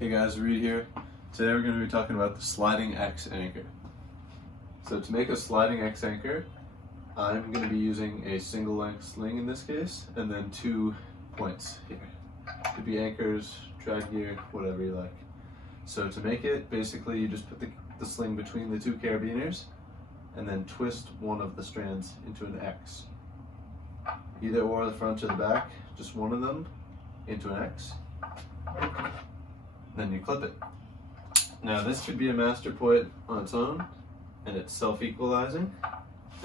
Hey guys, Reed here. Today we're going to be talking about the sliding X anchor. So to make a sliding X anchor, I'm going to be using a single length sling in this case, and then 2 points here. Could be anchors, drag gear, whatever you like. So to make it, basically you just put the sling between the 2 carabiners, and then twist one of the strands into an X. Either or the front or the back, just one of them into an X. Then you clip it. Now this could be a master point on its own, and it's self-equalizing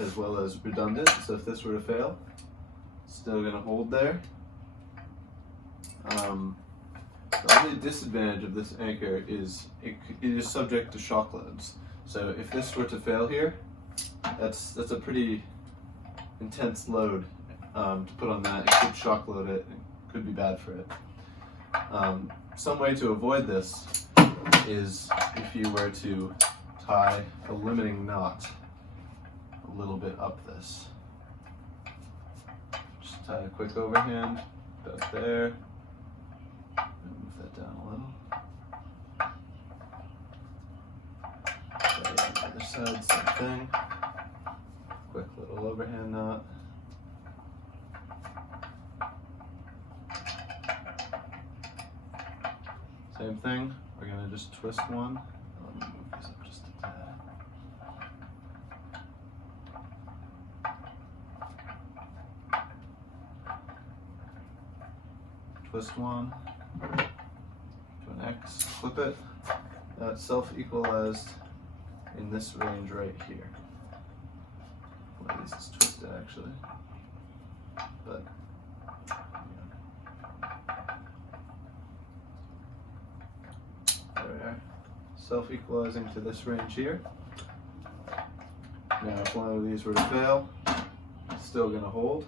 as well as redundant, so if this were to fail, it's still going to hold there. The only disadvantage of this anchor is it is subject to shock loads. So if this were to fail here, that's a pretty intense load to put on that. It could shock load it, it could be bad for it. Some way to avoid this is if you were to tie a limiting knot a little bit up this. Just tie a quick overhand about there, and move that down a little. Okay, on the other side, same thing. Quick little overhand knot. Same thing, we're going to just twist one. Let me move this up just a tad. Twist one to an X, flip it. That's self-equalized in this range right here. One of these is twisted actually, but self-equalizing to this range here. Now if one of these were to fail, it's still going to hold,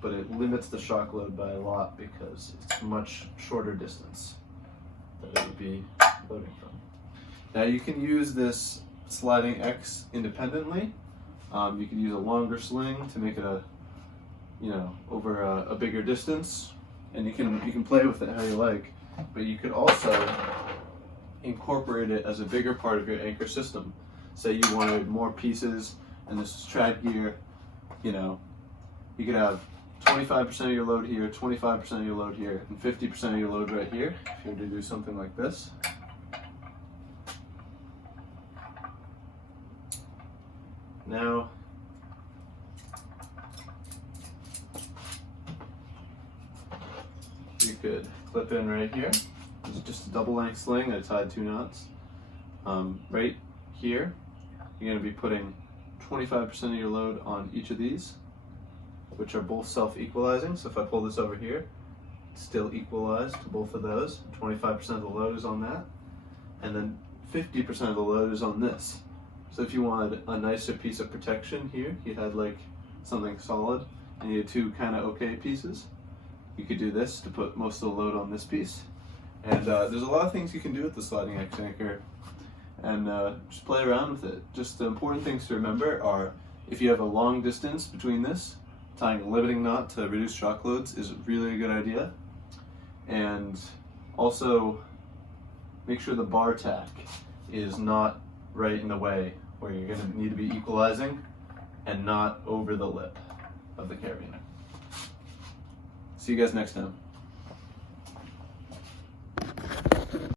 but it limits the shock load by a lot because it's a much shorter distance that it would be loading from. Now you can use this sliding X independently. You can use a longer sling to make it over a bigger distance, and you can play with it how you like, but you could also incorporate it as a bigger part of your anchor system. Say you wanted more pieces and this is trad gear, you could have 25% of your load here, 25% of your load here, and 50% of your load right here if you were to do something like this. Now you could clip in right here. This is just a double length sling. I tied 2 knots. Right here, you're going to be putting 25% of your load on each of these, which are both self-equalizing. So if I pull this over here, it's still equalized to both of those. 25% of the load is on that, and then 50% of the load is on this. So if you wanted a nicer piece of protection here, you had like something solid, and you had 2 kind of okay pieces, you could do this to put most of the load on this piece. And there's a lot of things you can do with the sliding X anchor, and just play around with it. Just the important things to remember are, if you have a long distance between this, tying a limiting knot to reduce shock loads is really a good idea. And also make sure the bar tack is not right in the way, where you're going to need to be equalizing and not over the lip of the carabiner. See you guys next time.